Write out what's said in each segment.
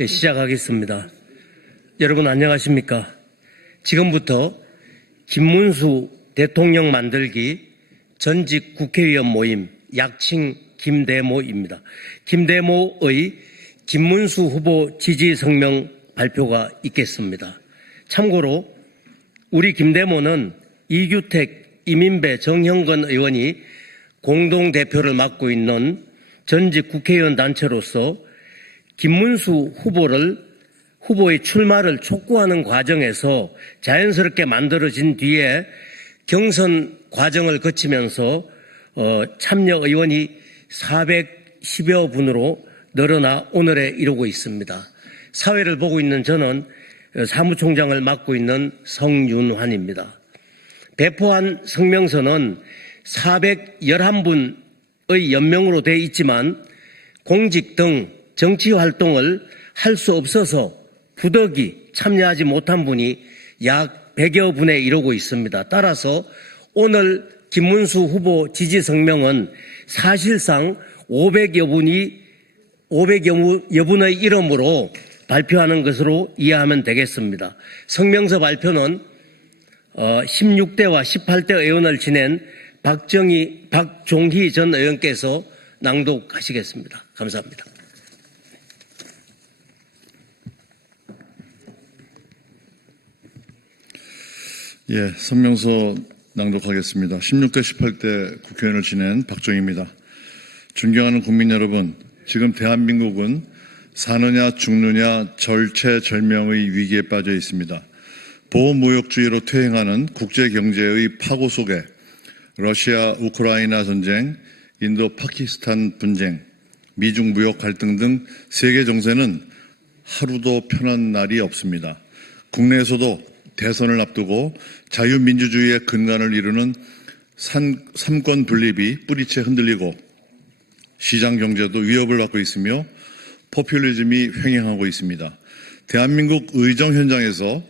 시작하겠습니다. 여러분 안녕하십니까? 지금부터 김문수 대통령 만들기 전직 국회의원 모임 약칭 김대모입니다. 김대모의 김문수 후보 지지 성명 발표가 있겠습니다. 참고로 우리 김대모는 이규택, 이민배, 정형근 의원이 공동대표를 맡고 있는 전직 국회의원 단체로서 김문수 후보의 출마를 촉구하는 과정에서 자연스럽게 만들어진 뒤에 경선 과정을 거치면서 참여 의원이 410여 분으로 늘어나 오늘에 이르고 있습니다. 사회를 보고 있는 저는 사무총장을 맡고 있는 성윤환입니다. 배포한 성명서는 411분의 연명으로 되어 있지만 공직 등 정치활동을 할 수 없어서 부득이 참여하지 못한 분이 약 100여 분에 이르고 있습니다. 따라서 오늘 김문수 후보 지지 성명은 사실상 500여 분의 이름으로 발표하는 것으로 이해하면 되겠습니다. 성명서 발표는 16대와 18대 의원을 지낸 박종희 전 의원께서 낭독하시겠습니다. 감사합니다. 성명서 낭독하겠습니다. 16대 18대 국회의원을 지낸 박종희입니다. 존경하는 국민 여러분, 지금 대한민국은 사느냐 죽느냐 절체절명의 위기에 빠져 있습니다. 보호무역주의로 퇴행하는 국제경제의 파고 속에 러시아 우크라이나 전쟁, 인도 파키스탄 분쟁, 미중 무역 갈등 등 세계 정세는 하루도 편한 날이 없습니다. 국내에서도 대선을 앞두고 자유민주주의의 근간을 이루는 삼권 분립이 뿌리채 흔들리고 시장 경제도 위협을 받고 있으며 포퓰리즘이 횡행하고 있습니다. 대한민국 의정 현장에서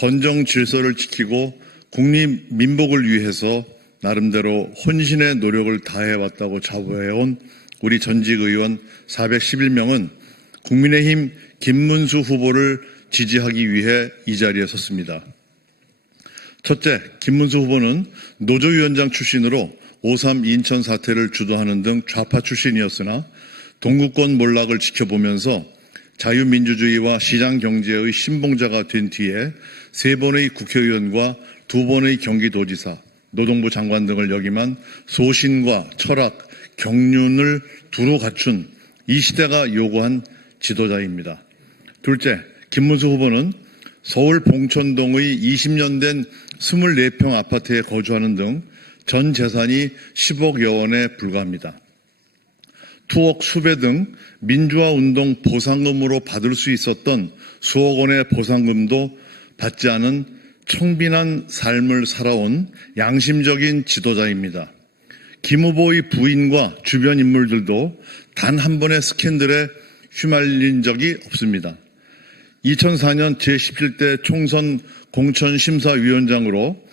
헌정 질서를 지키고 국민 민복을 위해서 나름대로 혼신의 노력을 다해왔다고 자부해온 우리 전직 의원 411명은 국민의힘 김문수 후보를 지지하기 위해 이 자리에 섰습니다. 첫째, 김문수 후보는 노조위원장 출신으로 5.3 인천 사태를 주도하는 등 좌파 출신이었으나 동구권 몰락을 지켜보면서 자유민주주의와 시장경제의 신봉자가 된 뒤에 3번의 국회의원과 2번의 경기도지사, 노동부 장관 등을 역임한 소신과 철학, 경륜을 두루 갖춘 이 시대가 요구한 지도자입니다. 둘째, 김문수 후보는 서울 봉천동의 20년 된 24평 아파트에 거주하는 등 전 재산이 10억여 원에 불과합니다. 투옥 수배 등 민주화운동 보상금으로 받을 수 있었던 수억 원의 보상금도 받지 않은 청빈한 삶을 살아온 양심적인 지도자입니다. 김 후보의 부인과 주변 인물들도 단 한 번의 스캔들에 휘말린 적이 없습니다. 2004년 제17대 총선 공천심사위원장으로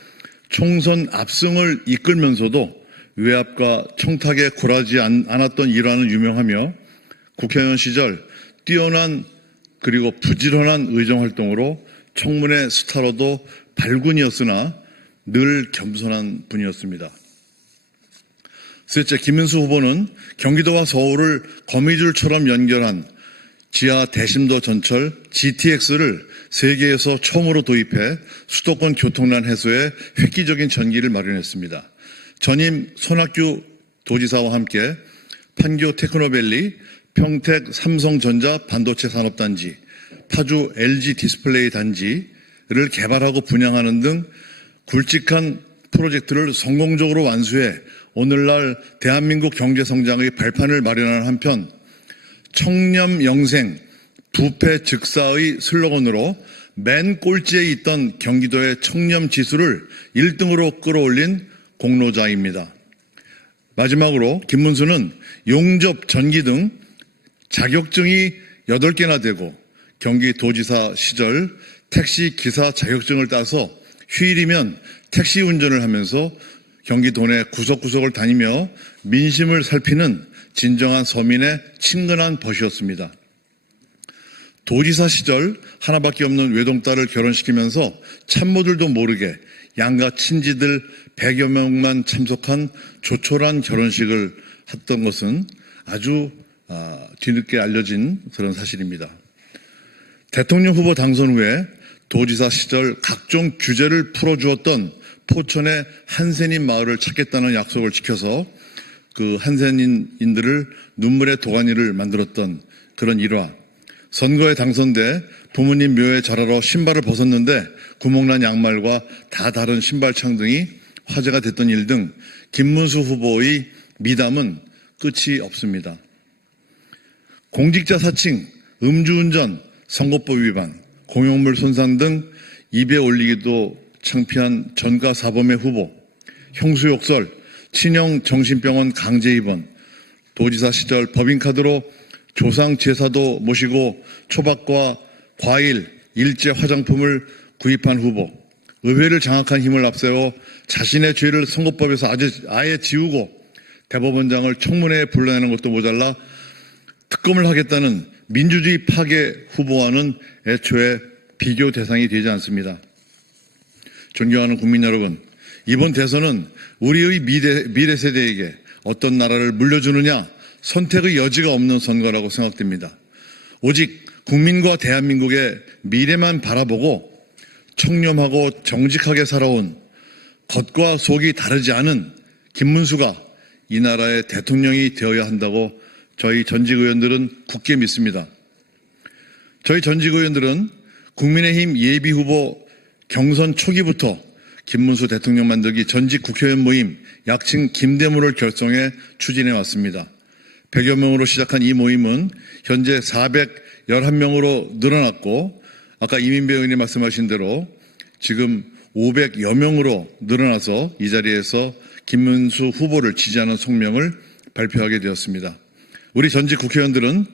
총선 압승을 이끌면서도 외압과 청탁에 굴하지 않았던 일화는 유명하며 국회의원 시절 뛰어난 그리고 부지런한 의정활동으로 청문회 스타로도 발군이었으나 늘 겸손한 분이었습니다. 셋째, 김문수 후보는 경기도와 서울을 거미줄처럼 연결한 지하 대심도 전철 GTX를 세계에서 처음으로 도입해 수도권 교통난 해소에 획기적인 전기를 마련했습니다. 전임 손학규 도지사와 함께 판교 테크노밸리, 평택 삼성전자 반도체 산업단지, 파주 LG 디스플레이 단지를 개발하고 분양하는 등 굵직한 프로젝트를 성공적으로 완수해 오늘날 대한민국 경제성장의 발판을 마련하는 한편 청렴영생, 부패즉사의 슬로건으로 맨 꼴찌에 있던 경기도의 청렴지수를 1등으로 끌어올린 공로자입니다. 마지막으로 김문수는 용접, 전기 등 자격증이 8개나 되고 경기도지사 시절 택시기사 자격증을 따서 휴일이면 택시 운전을 하면서 경기도 내 구석구석을 다니며 민심을 살피는 진정한 서민의 친근한 벗이었습니다. 도지사 시절 하나밖에 없는 외동딸을 결혼시키면서 참모들도 모르게 양가 친지들 100여 명만 참석한 조촐한 결혼식을 했던 것은 아주 뒤늦게 알려진 그런 사실입니다. 대통령 후보 당선 후에 도지사 시절 각종 규제를 풀어주었던 포천의 한센인 마을을 찾겠다는 약속을 지켜서 그 한센인들을 눈물의 도가니를 만들었던 그런 일화. 선거에 당선돼 부모님 묘에 자라러 신발을 벗었는데 구멍난 양말과 다 다른 신발창 등이 화제가 됐던 일 등 김문수 후보의 미담은 끝이 없습니다. 공직자 사칭, 음주운전, 선거법 위반, 공용물 손상 등 입에 올리기도 창피한 전가사범의 후보, 형수욕설, 친형 정신병원 강제 입원, 도지사 시절 법인카드로 조상 제사도 모시고 초밥과 과일, 일제 화장품을 구입한 후보, 의회를 장악한 힘을 앞세워 자신의 죄를 선거법에서 아예 지우고 대법원장을 청문회에 불러내는 것도 모자라 특검을 하겠다는 민주주의 파괴 후보와는 애초에 비교 대상이 되지 않습니다. 존경하는 국민 여러분, 이번 대선은 우리의 미래 세대에게 어떤 나라를 물려주느냐 선택의 여지가 없는 선거라고 생각됩니다. 오직 국민과 대한민국의 미래만 바라보고 청렴하고 정직하게 살아온 겉과 속이 다르지 않은 김문수가 이 나라의 대통령이 되어야 한다고 저희 전직 의원들은 굳게 믿습니다. 저희 전직 의원들은 국민의힘 예비후보 경선 초기부터 김문수 대통령 만들기 전직 국회의원 모임 약칭 김대모를 결성해 추진해 왔습니다. 100여 명으로 시작한 이 모임은 현재 411명으로 늘어났고 아까 이민배 의원이 말씀하신 대로 지금 500여 명으로 늘어나서 이 자리에서 김문수 후보를 지지하는 성명을 발표하게 되었습니다. 우리 전직 국회의원들은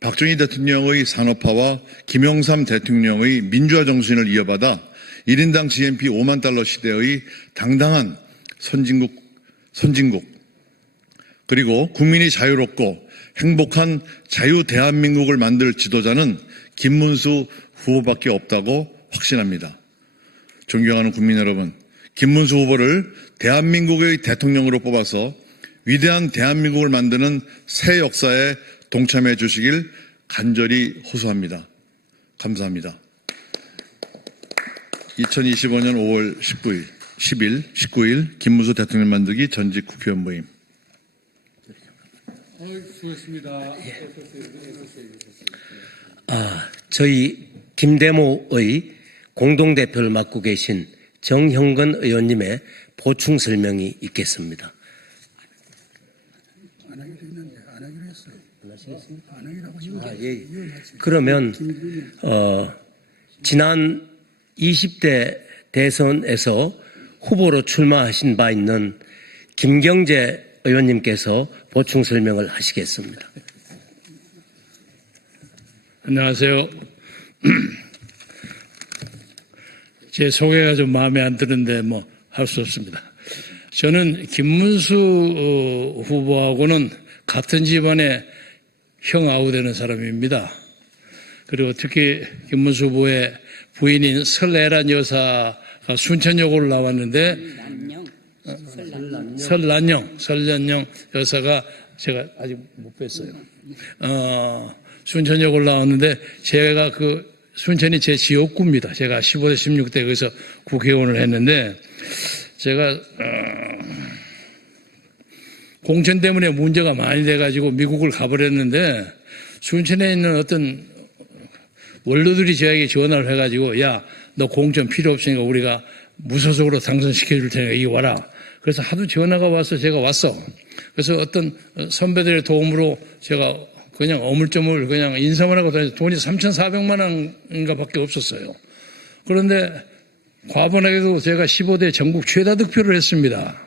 박정희 대통령의 산업화와 김영삼 대통령의 민주화 정신을 이어받아 1인당 GNP 5만 달러 시대의 당당한 선진국 그리고 국민이 자유롭고 행복한 자유 대한민국을 만들 지도자는 김문수 후보밖에 없다고 확신합니다. 존경하는 국민 여러분, 김문수 후보를 대한민국의 대통령으로 뽑아서 위대한 대한민국을 만드는 새 역사에 동참해 주시길 간절히 호소합니다. 감사합니다. 2025년 5월 10일, 19일 김문수 대통령 만들기 전직 국회의원 모임. 수고했습니다. 저희 김대모의 공동대표를 맡고 계신 정형근 의원님의 보충 설명이 있겠습니다. 안 하기로 했는데 안 하기로 했어요. 안 하기로 하고 예. 그러면 지난 20대 대선에서 후보로 출마하신 바 있는 김경재 의원님께서 보충 설명을 하시겠습니다. 안녕하세요. 제 소개가 좀 마음에 안 드는데 뭐 할 수 없습니다. 저는 김문수 후보하고는 같은 집안의 형아우 되는 사람입니다. 그리고 특히 김문수 후보의 부인인 설애란 여사가 순천역으로 나왔는데 설란영 여사가 제가 아직 못 뵀어요. 순천역으로 나왔는데 제가 그 순천이 제 지역구입니다. 제가 15대 16대 거기서 국회의원을 했는데 제가 공천 때문에 문제가 많이 돼가지고 미국을 가버렸는데 순천에 있는 어떤 원로들이 저에게 전화를 해가지고 야, 너 공천 필요 없으니까 우리가 무소속으로 당선시켜줄 테니까 여기 와라. 그래서 하도 전화가 와서 제가 왔어. 그래서 어떤 선배들의 도움으로 제가 그냥 어물쩡물 그냥 인사만 하고 다녀서 돈이 3,400만 원인가 밖에 없었어요. 그런데 과번에도 제가 15대 전국 최다 득표를 했습니다.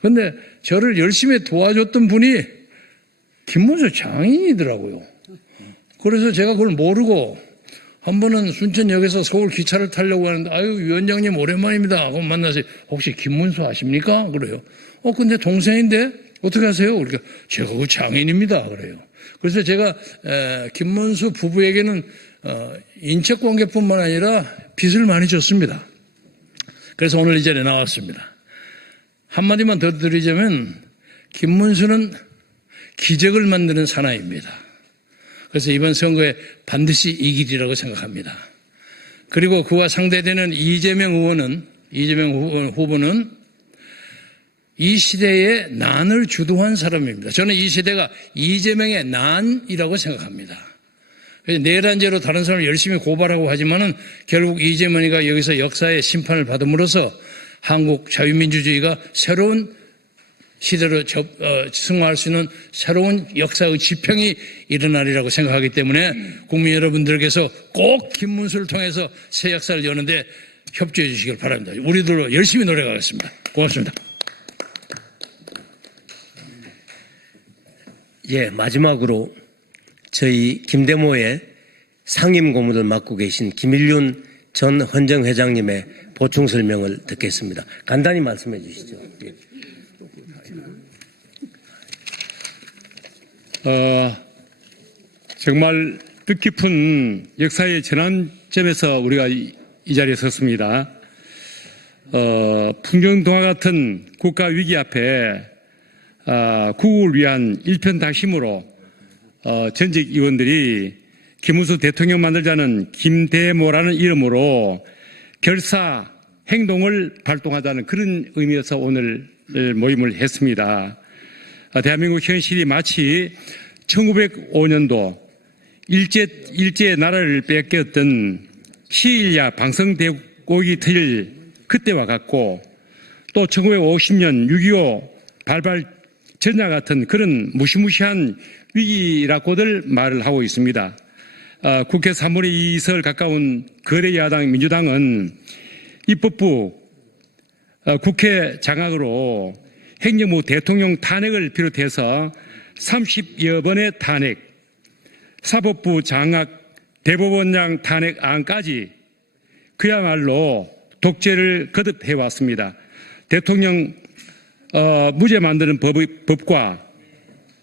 그런데 저를 열심히 도와줬던 분이 김문수 장인이더라고요. 그래서 제가 그걸 모르고 한 번은 순천역에서 서울 기차를 타려고 하는데 아유 위원장님 오랜만입니다. 그럼 만나서 혹시 김문수 아십니까? 그래요. 근데 동생인데 어떻게 하세요? 그러니까 제가 그 장인입니다. 그래요. 그래서 제가 김문수 부부에게는 인척관계뿐만 아니라 빚을 많이 줬습니다. 그래서 오늘 이 자리에 나왔습니다. 한마디만 더 드리자면 김문수는 기적을 만드는 사나이입니다. 그래서 이번 선거에 반드시 이기리라고 생각합니다. 그리고 그와 상대되는 이재명 후보는 이 시대의 난을 주도한 사람입니다. 저는 이 시대가 이재명의 난이라고 생각합니다. 내란죄로 다른 사람을 열심히 고발하고 하지만은 결국 이재명이가 여기서 역사의 심판을 받음으로써 한국 자유민주주의가 새로운 시대로 승화할 수 있는 새로운 역사의 지평이 일어나리라고 생각하기 때문에 국민 여러분들께서 꼭 김문수를 통해서 새 역사를 여는데 협조해 주시길 바랍니다. 우리들로 열심히 노력하겠습니다. 고맙습니다. 예, 마지막으로 저희 김대모의 상임 고문을 맡고 계신 김일륜 전 헌정회장님의 보충 설명을 듣겠습니다. 간단히 말씀해 주시죠. 예. 정말 뜻깊은 역사의 전환점에서 우리가 이 자리에 섰습니다. 풍경동화 같은 국가 위기 앞에 국익을 위한 일편단심으로 전직 의원들이 김문수 대통령 만들자는 김대모라는 이름으로 결사 행동을 발동하자는 그런 의미에서 오늘 모임을 했습니다. 대한민국 현실이 마치 1905년도 일제의 나라를 뺏겼던 시일야 방성대국이 터질 그때와 같고 또 1950년 6.25 발발 전야 같은 그런 무시무시한 위기라고들 말을 하고 있습니다. 국회 3분의 2설 가까운 거대 야당 민주당은 입법부 국회 장악으로 행정부 대통령 탄핵을 비롯해서 30여 번의 탄핵, 사법부 장악, 대법원장 탄핵 안까지 그야말로 독재를 거듭해왔습니다. 대통령 무죄 만드는 법과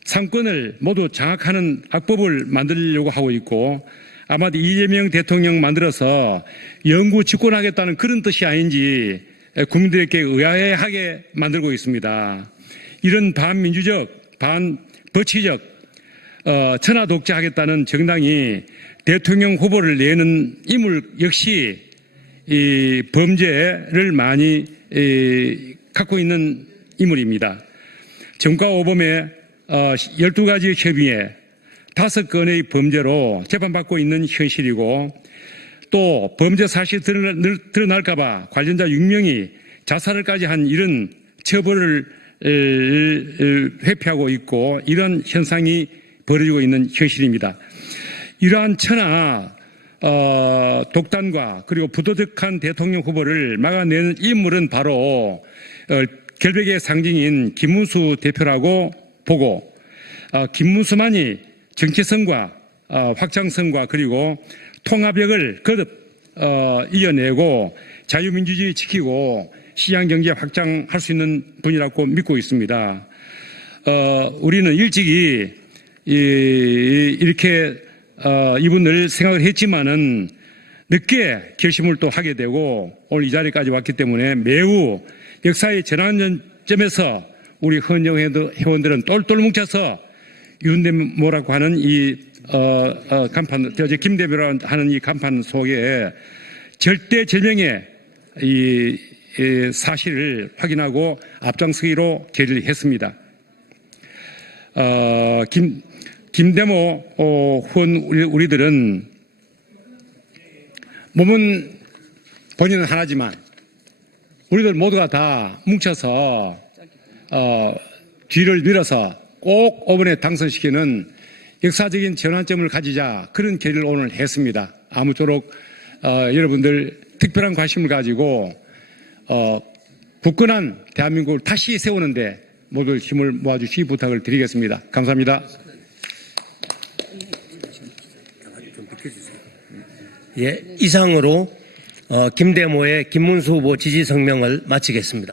상권을 모두 장악하는 악법을 만들려고 하고 있고 아마도 이재명 대통령 만들어서 영구 집권하겠다는 그런 뜻이 아닌지 국민들에게 의아해하게 만들고 있습니다. 이런 반민주적, 반법치적 천하 독재하겠다는 정당이 대통령 후보를 내는 인물 역시 이 범죄를 많이 갖고 있는 인물입니다. 정과 오범의 12가지 혐의에 5건의 범죄로 재판받고 있는 현실이고 또 범죄 사실이 드러날까봐 관련자 6명이 자살을까지 한 이런 처벌을 회피하고 있고 이런 현상이 벌어지고 있는 현실입니다. 이러한 천하 독단과 그리고 부도덕한 대통령 후보를 막아내는 인물은 바로 결백의 상징인 김문수 대표라고 보고 김문수만이 정체성과 확장성과 그리고 통합력을 거듭 이어내고 자유민주주의 지키고 시장경제 확장할 수 있는 분이라고 믿고 있습니다. 우리는 일찍이 이렇게 이분을 생각을 했지만은 늦게 결심을 또 하게 되고 오늘 이 자리까지 왔기 때문에 매우 역사의 전환점에서 우리 헌정회원들은 똘똘 뭉쳐서 윤대모라고 하는 이 간판, 김대모라고 하는 이 간판 속에 절대절명의 이 사실을 확인하고 앞장서기로 결의를 했습니다. 김대모 후원 우리들은 몸은 본인은 하나지만 우리들 모두가 다 뭉쳐서 뒤를 밀어서 꼭 5번에 당선시키는 역사적인 전환점을 가지자 그런 결의를 오늘 했습니다. 아무쪼록 여러분들 특별한 관심을 가지고 굳건한 대한민국을 다시 세우는데 모두 힘을 모아주시기 부탁을 드리겠습니다. 감사합니다. 예, 이상으로 김대모의 김문수 후보 지지 성명을 마치겠습니다.